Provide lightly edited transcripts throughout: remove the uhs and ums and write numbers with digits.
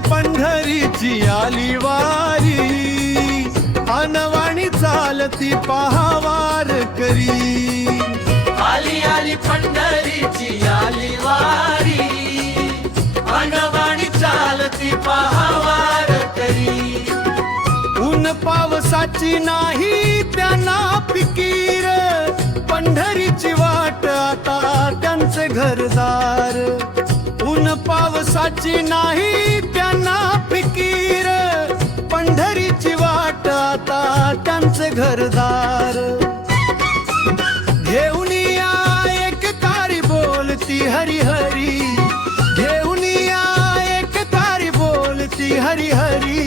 पंढरीची आली वारी, अनवाणी चालती पहावार करी। आली आली पंढरीची आली वारी, अनवाणी चालती पहावार करी। ऊन पावसाची नाही त्यांना फिकीर, पंढरीची वाट आता त्यांचे घरदार। ऊन पावसाची नाही त्यांना फिकीर, पंढरीची वाट आता त्यांचे घरदार। घेऊन या एक तारी बोलती हरी हरी, घेऊन या एक तारी बोलती हरी हरी।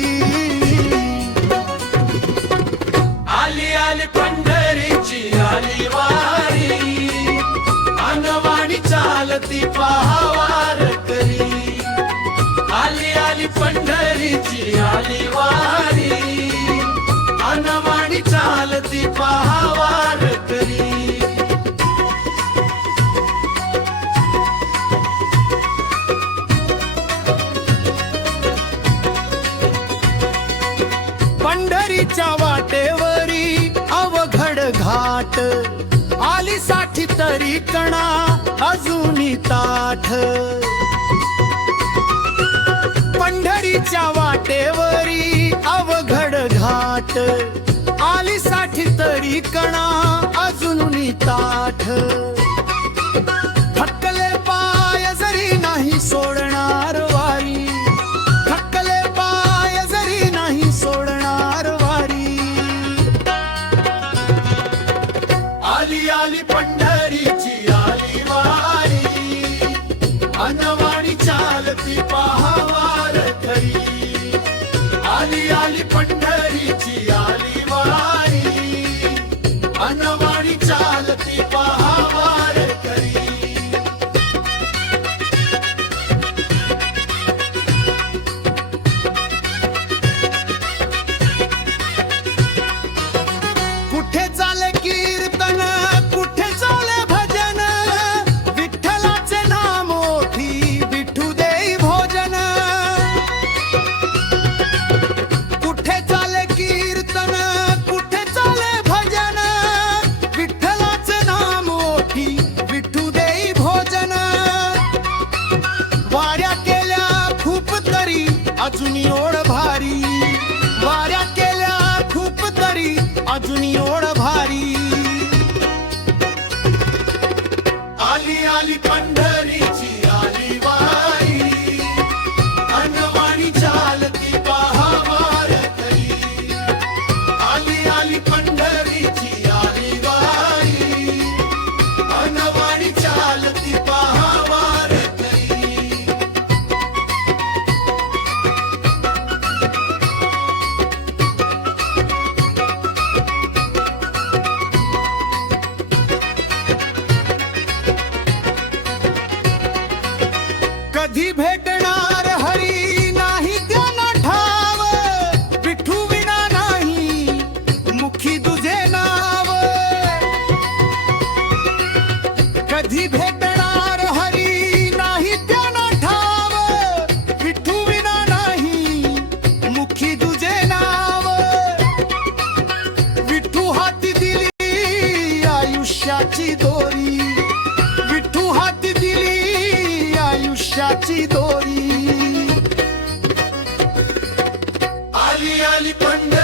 आली आली पंढरीची आली वारी, अनवाणी चालती पहावार करी। आली आली पंढरीची आली वारी, अनवाणी चालती पहावार करी। पंढरीच्या वाटेवरी अवघड घाट, आली साठी तरी कणा अजूनी ताठ। पंढरीच्या वाटेवरी अवघड घाट, आली साठी तरी कणा अजूनी ताठ। थकले पाय जरी नाही सोडणार वारी, थकले पाय जरी नाही सोडणार वारी। आली आली पंढरीची आली वारी, अनवाणी चालती पहावार करी। आली आली पंढरीची आली वारी, अनवाणी चालती पहावार करी। कुठे चाले कीर्तन, कुठे चाले भजन, विठ्ठलाचे नाम ओठी विठू देई भोजन। कुठे चाले कीर्तन, कुठे चाले भजन, विठ्ठलाचे नाम ओठी विठू देई भोजन। वाऱ्या केल्या खूप तरी अजूनी ओढ भारी, वाऱ्या केल्या खूप तरी अजूनी ओढ भारी। आली आली पंढरीची आली वारी, अनवाणी चालती पहावार करी। आली आली पंढरीची आली वारी, अनवाणी चालती पहावार करी। कधी भेटणार हरी नाही त्यांना ठाव, विठू विना नाही मुखी तुझे नाव। कधी भेटणार हरी नाही त्यांना ठाव, विठू विना नाही मुखी तुझे नाव। विठू हाती दिली आयुष्याची दोरी, विठू हाती दिली आयुष्याची दोरी। आली आली पंढरीची